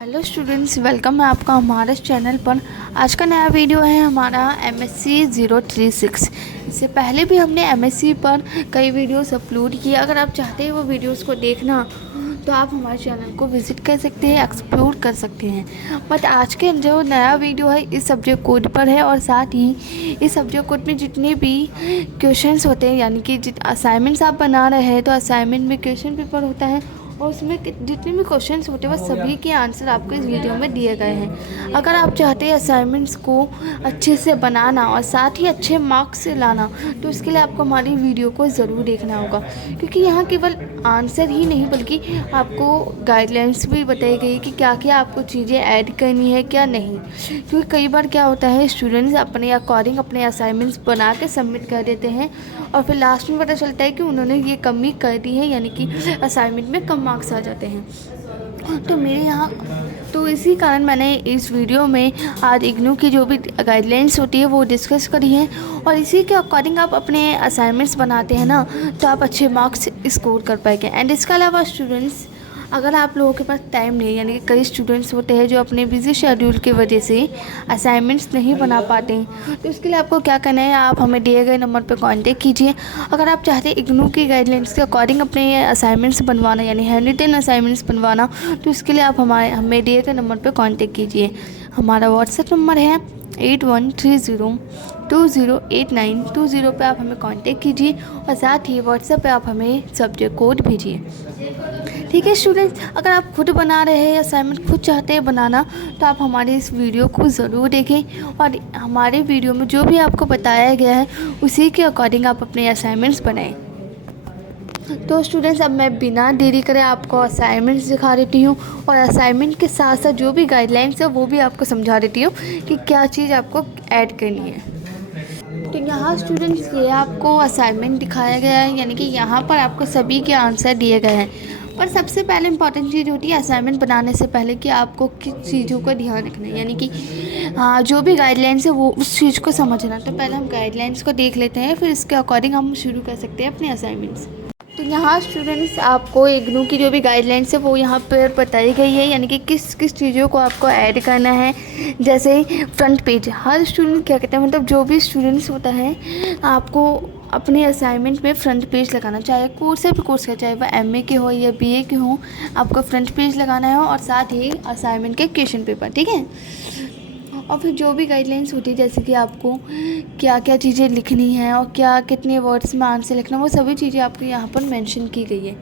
Hello students, welcome है आपका हमारे चैनल पर। आज का नया वीडियो है हमारा MSc 036। इससे पहले भी हमने MSc पर कई वीडियोस अपलोड किए। अगर आप चाहते हैं वो वीडियोस को देखना तो आप हमारे चैनल को विज़िट कर सकते हैं, एक्सप्लोर कर सकते हैं। बट आज के जो नया वीडियो है इस सब्जेक्ट कोड पर है, और साथ ही इस सब्जेक्ट कोड में जितने भी क्वेश्चंस होते हैं, यानी कि असाइनमेंट्स आप बना रहे हैं तो असाइनमेंट में क्वेश्चन पेपर होता है, और उसमें जितने भी क्वेश्चंस होते हैं वह सभी के आंसर आपको इस वीडियो में दिए गए हैं। अगर आप चाहते हैं असाइनमेंट्स को अच्छे से बनाना और साथ ही अच्छे मार्क्स से लाना, तो इसके लिए आपको हमारी वीडियो को ज़रूर देखना होगा, क्योंकि यहाँ केवल आंसर ही नहीं बल्कि आपको गाइडलाइंस भी बताई गई कि क्या क्या आपको चीज़ें ऐड करनी है क्या नहीं। क्योंकि कई बार क्या होता है, स्टूडेंट्स अपने अकॉर्डिंग अपने असाइनमेंट्स बना के सबमिट कर देते हैं और फिर लास्ट में पता चलता है कि उन्होंने ये कमी कर दी है, यानी कि असाइनमेंट में कम मार्क्स आ जाते हैं। तो मेरे यहाँ तो इसी कारण मैंने इस वीडियो में आज इग्नू की जो भी गाइडलाइंस होती है वो डिस्कस करी है, और इसी के अकॉर्डिंग आप अपने असाइनमेंट्स बनाते हैं ना, तो आप अच्छे मार्क्स स्कोर कर पाएंगे। एंड इसके अलावा स्टूडेंट्स, अगर आप लोगों के पास टाइम नहीं है, यानी कि कई स्टूडेंट्स होते हैं जो अपने बिजी शेड्यूल की वजह से असाइनमेंट्स नहीं बना पाते हैं, तो इसके लिए आपको क्या करना है, आप हमें दिए गए नंबर पर कांटेक्ट कीजिए। अगर आप चाहते हैं इग्नू की गाइडलाइंस के अकॉर्डिंग अपने असाइनमेंट्स बनवाना, यानी हैंड रिटन असाइनमेंट्स बनवाना, तो इसके लिए आप हमें दिए गए नंबर पर कॉन्टेक्ट कीजिए। हमारा व्हाट्सएप नंबर है 8130208920 पे आप हमें कांटेक्ट कीजिए, और साथ ही व्हाट्सएप पे आप हमें सब्जेक्ट कोड भेजिए। ठीक है स्टूडेंट्स, अगर आप खुद बना रहे हैं असाइनमेंट, खुद चाहते हैं बनाना, तो आप हमारे इस वीडियो को ज़रूर देखें, और हमारे वीडियो में जो भी आपको बताया गया है उसी के अकॉर्डिंग आप अपने असाइनमेंट्स बनाएं। तो स्टूडेंट्स, अब मैं बिना देरी करे आपको असाइनमेंट्स दिखा देती हूँ, और असाइनमेंट के साथ साथ जो भी गाइडलाइंस है वो भी आपको समझा देती हूँ कि क्या चीज़ आपको ऐड करनी है। तो यहाँ स्टूडेंट्स, ये आपको असाइनमेंट दिखाया गया है, यानी कि यहाँ पर आपको सभी के आंसर दिए गए हैं। पर सबसे पहले इंपॉर्टेंट चीज़ होती है असाइनमेंट बनाने से पहले कि आपको किस चीज़ों का ध्यान रखना है, यानी कि जो भी गाइडलाइंस है वो उस चीज़ को समझना। तो पहले हम गाइडलाइंस को देख लेते हैं, फिर इसके अकॉर्डिंग हम शुरू कर सकते हैं अपने असाइनमेंट्स। तो यहाँ स्टूडेंट्स, आपको इग्नू की जो भी गाइडलाइंस है वो यहाँ पर बताई गई है, यानी कि किस किस चीज़ों को आपको ऐड करना है। जैसे फ्रंट पेज, हर स्टूडेंट क्या कहते हैं, मतलब जो भी स्टूडेंट्स होता है आपको अपने असाइनमेंट में फ्रंट पेज लगाना, चाहे कोर्स है कोर्स का, चाहे वह MA के हो या BA के हो, आपको फ्रंट पेज लगाना है, और साथ ही असाइनमेंट के क्वेश्चन पेपर। ठीक है, और फिर जो भी गाइडलाइंस होती है, जैसे कि आपको क्या क्या चीज़ें लिखनी है और क्या कितने वर्ड्स में आंसर लिखना, वो सभी चीज़ें आपको यहाँ पर मेंशन की गई है।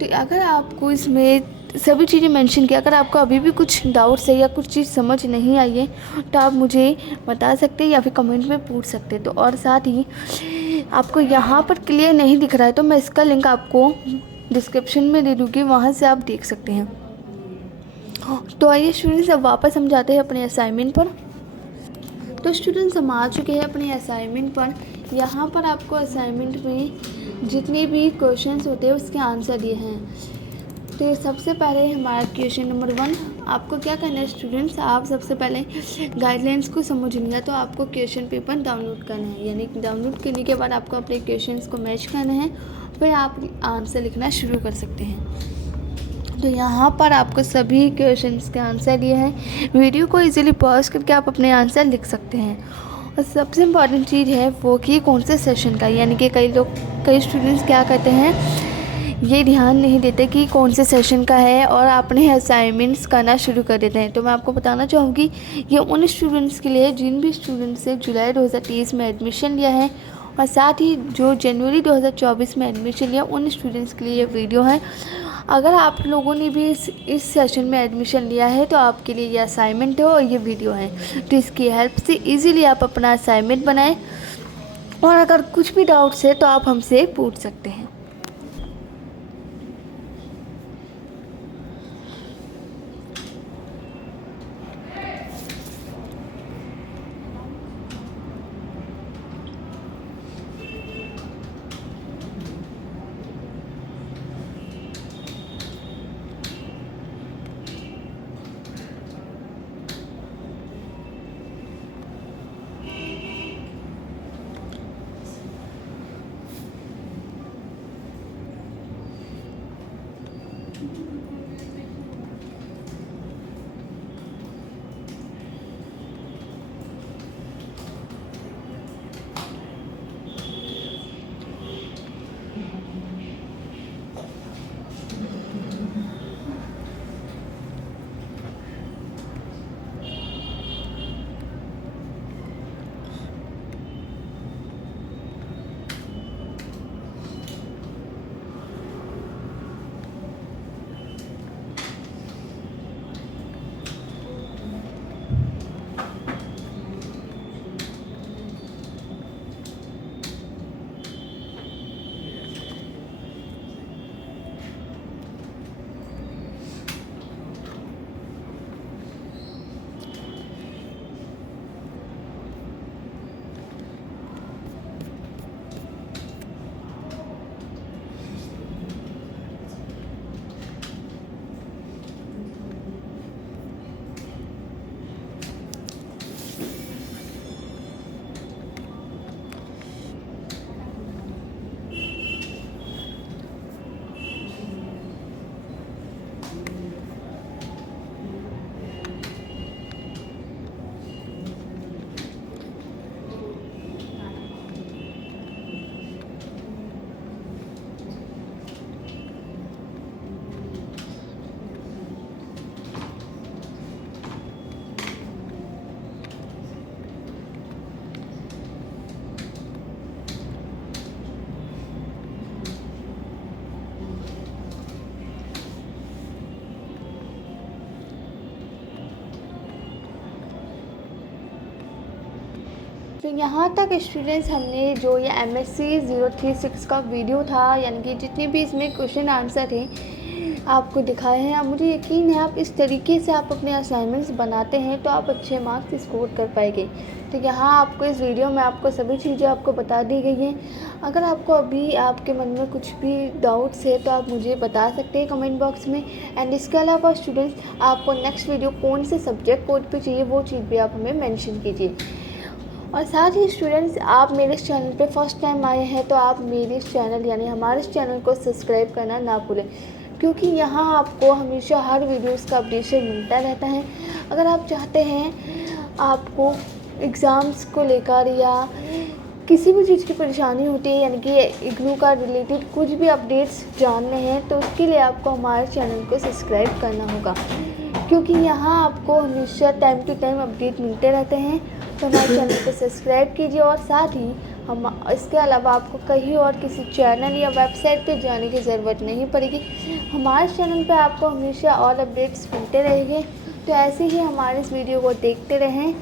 तो अगर आपको इसमें सभी चीज़ें मेंशन की, अगर आपको अभी भी कुछ डाउट्स है या कुछ चीज़ समझ नहीं आई है, तो आप मुझे बता सकते हैं या फिर कमेंट में पूछ सकते हैं। तो और साथ ही आपको यहाँ पर क्लियर नहीं दिख रहा है तो मैं इसका लिंक आपको डिस्क्रिप्शन में दे दूँगी, वहाँ से आप देख सकते हैं। तो आइए स्टूडेंट्स, अब वापस हम जाते हैं अपने असाइनमेंट पर। तो स्टूडेंट्स, हम आ चुके हैं अपने असाइनमेंट पर। यहाँ पर आपको असाइनमेंट में जितने भी क्वेश्चंस होते हैं उसके आंसर दिए हैं। तो सबसे पहले हमारा क्वेश्चन नंबर 1, आपको क्या करना है स्टूडेंट्स, आप सबसे पहले गाइडलाइंस को समझ लिया तो आपको क्वेश्चन पेपर डाउनलोड करना है, यानी डाउनलोड करने के बाद आपको अपने क्वेश्चंस को मैच करना है, फिर आप आंसर लिखना शुरू कर सकते हैं। तो यहाँ पर आपको सभी क्वेश्चंस के आंसर दिए हैं। वीडियो को इजीली पॉज करके आप अपने आंसर लिख सकते हैं। और सबसे इम्पॉर्टेंट चीज़ है वो कि कौन से सेशन का, यानी कि कई स्टूडेंट्स क्या करते हैं, ये ध्यान नहीं देते कि कौन से सेशन का है और अपने असाइनमेंट्स करना शुरू कर देते हैं। तो मैं आपको बताना चाहूँगी, ये उन स्टूडेंट्स के लिए जिन भी स्टूडेंट्स ने जुलाई 2023 में एडमिशन लिया है, और साथ ही जो जनवरी 2024 में एडमिशन लिया उन स्टूडेंट्स के लिए ये वीडियो है। अगर आप लोगों ने भी इस सेशन में एडमिशन लिया है तो आपके लिए ये असाइनमेंट है और ये वीडियो है। तो इसकी हेल्प से इजीली आप अपना असाइनमेंट बनाएं, और अगर कुछ भी डाउट्स है तो आप हमसे पूछ सकते हैं। तो यहाँ तक स्टूडेंट्स हमने जो ये MSc 036 का वीडियो था, यानी कि जितने भी इसमें क्वेश्चन आंसर थे आपको दिखाए हैं। अब मुझे यकीन है आप इस तरीके से आप अपने असाइनमेंट्स बनाते हैं तो आप अच्छे मार्क्स स्कोर कर पाएंगे। तो यहाँ आपको इस वीडियो में आपको सभी चीज़ें आपको बता दी गई हैं। अगर आपको अभी आपके मन में कुछ भी डाउट्स है तो आप मुझे बता सकते हैं कमेंट बॉक्स में। एंड इसके अलावा स्टूडेंट्स आपको नेक्स्ट वीडियो कौन से सब्जेक्ट कोड पे चाहिए वो चीज़ भी आप हमें मेंशन कीजिए। और साथ ही स्टूडेंट्स आप मेरे इस चैनल पे फर्स्ट टाइम आए हैं तो आप मेरे इस चैनल यानी हमारे इस चैनल को सब्सक्राइब करना ना भूलें, क्योंकि यहाँ आपको हमेशा हर वीडियोस का अपडेशन मिलता रहता है। अगर आप चाहते हैं आपको एग्ज़ाम्स को लेकर या किसी भी चीज़ की परेशानी होती है, यानी कि इग्नू का रिलेटेड कुछ भी अपडेट्स जानने हैं, तो उसके लिए आपको हमारे चैनल को सब्सक्राइब करना होगा, क्योंकि यहाँ आपको हमेशा टाइम टू टाइम अपडेट मिलते रहते हैं। तो हमारे चैनल को सब्सक्राइब कीजिए। और साथ ही हम इसके अलावा आपको कहीं और किसी चैनल या वेबसाइट पे जाने की ज़रूरत नहीं पड़ेगी। हमारे चैनल पे आपको हमेशा और अपडेट्स मिलते रहेंगे। तो ऐसे ही हमारे इस वीडियो को देखते रहें।